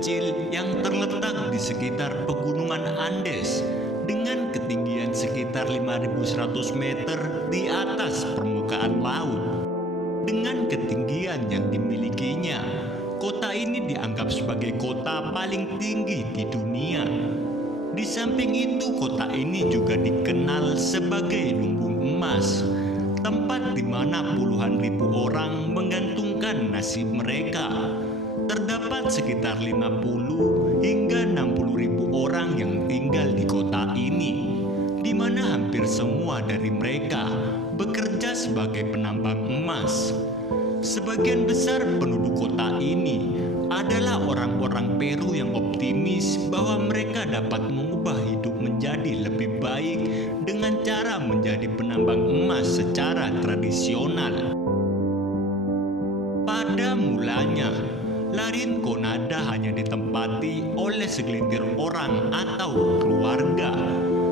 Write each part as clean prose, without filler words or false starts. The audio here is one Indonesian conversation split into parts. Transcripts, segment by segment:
kecil yang terletak di sekitar pegunungan Andes dengan ketinggian sekitar 5.100 meter di atas permukaan laut. Dengan ketinggian yang dimilikinya, kota ini dianggap sebagai kota paling tinggi di dunia. Di samping itu, kota ini juga dikenal sebagai lumbung emas, tempat di mana puluhan ribu orang menggantungkan nasib mereka. Terdapat sekitar 50 hingga 60 ribu orang yang tinggal di kota ini, di mana hampir semua dari mereka bekerja sebagai penambang emas. Sebagian besar penduduk kota ini adalah orang-orang Peru yang optimis bahwa mereka dapat mengubah hidup menjadi lebih baik dengan cara menjadi penambang emas secara tradisional. Pada mulanya, Larinconada hanya ditempati oleh segelintir orang atau keluarga.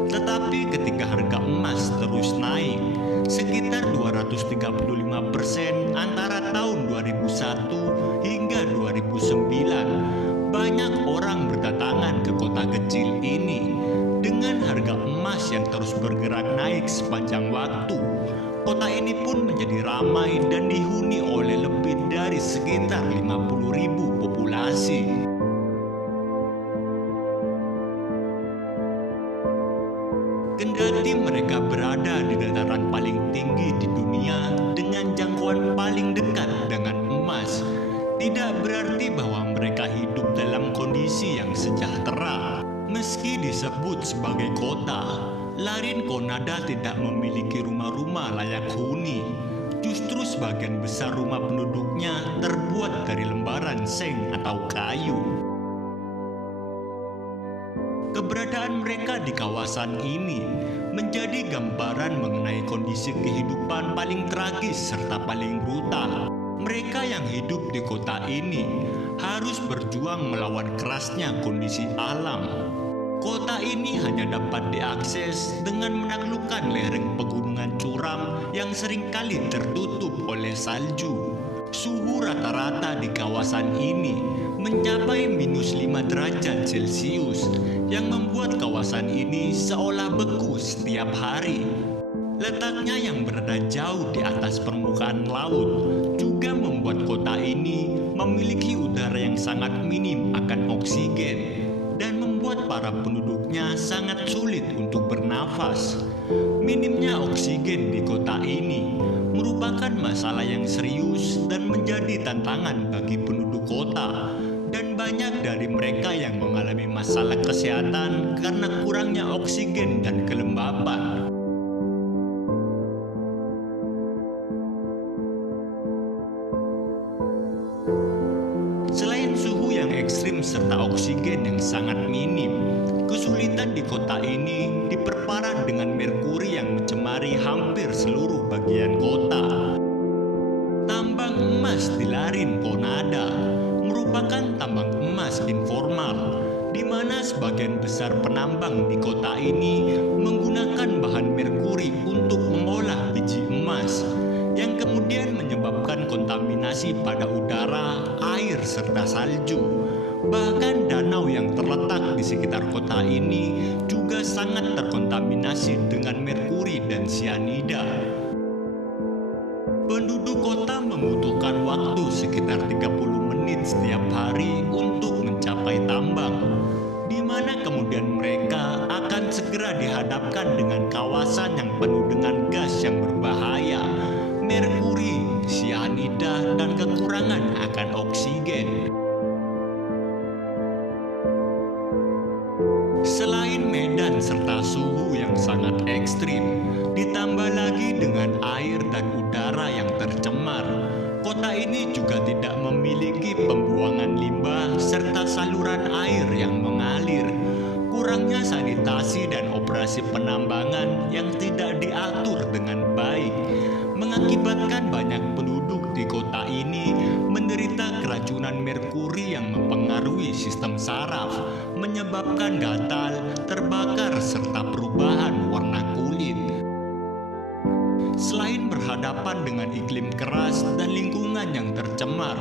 Tetapi ketika harga emas terus naik, sekitar 235% antara tahun 2001 hingga 2009, banyak orang berdatangan ke kota kecil ini. Dengan harga emas yang terus bergerak naik sepanjang waktu, kota ini pun menjadi ramai dan dihuni oleh lebih dari sekitar 50.000 populasi. Kendati mereka berada di dataran paling tinggi di dunia dengan jangkauan paling dekat dengan emas, tidak berarti bahwa mereka hidup dalam kondisi yang sejahtera. Meski disebut sebagai kota, Larinconada tidak memiliki rumah-rumah layak huni. Justru sebagian besar rumah penduduknya terbuat dari lembaran seng atau kayu. Keberadaan mereka di kawasan ini menjadi gambaran mengenai kondisi kehidupan paling tragis serta paling brutal. Mereka yang hidup di kota ini harus berjuang melawan kerasnya kondisi alam. Kota ini hanya dapat diakses dengan menaklukkan lereng pegunungan curam yang seringkali tertutup oleh salju. Suhu rata-rata di kawasan ini mencapai -5 derajat Celcius yang membuat kawasan ini seolah beku setiap hari. Letaknya yang berada jauh di atas permukaan laut juga membuat kota ini memiliki udara yang sangat minim akan oksigen dan membuat para penduduknya sangat sulit untuk bernafas. Minimnya oksigen di kota ini merupakan masalah yang serius dan menjadi tantangan bagi penduduk kota, dan banyak dari mereka yang mengalami masalah kesehatan karena kurangnya oksigen dan kelembapan. Selain suhu yang ekstrim serta oksigen yang sangat minim, kesulitan di kota ini diperparah dengan merkuri yang mencemari hampir seluruh bagian kota. Tambang emas di Larinconada merupakan tambang emas informal, di mana sebagian besar penambang di kota ini menggunakan bahan merkuri untuk mengolah biji emas, yang kemudian menyebabkan kontaminasi pada udara, air, serta salju. Bahkan danau yang terletak di sekitar kota ini juga sangat terkontaminasi dengan merkuri dan sianida. Penduduk kota membutuhkan waktu sekitar 30 menit setiap hari untuk mencapai tambang, di mana kemudian mereka akan segera dihadapkan dengan kawasan yang penuh dengan gas yang berbahaya, merkuri, sianida, dan kekurangan akan oksigen. Selain medan serta suhu yang sangat ekstrim, ditambah lagi dengan air dan udara yang tercemar, kota ini juga tidak memiliki pembuangan limbah serta saluran air yang mengalir. Kurangnya sanitasi dan operasi penambangan yang tidak diatur dengan baik mengakibatkan banyak penduduk di kota ini menderita keracunan merkuri yang mempengaruhi sistem saraf, menyebabkan gatal, terbakar, serta perubahan warna kulit. Selain berhadapan dengan iklim keras dan lingkungan yang tercemar,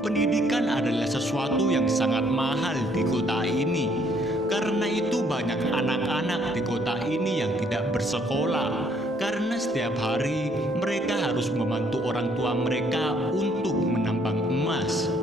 Pendidikan adalah sesuatu yang sangat mahal di kota ini. Karena itu banyak anak-anak di kota ini yang tidak bersekolah. Karena setiap hari mereka harus membantu orang tua mereka untuk menambang emas.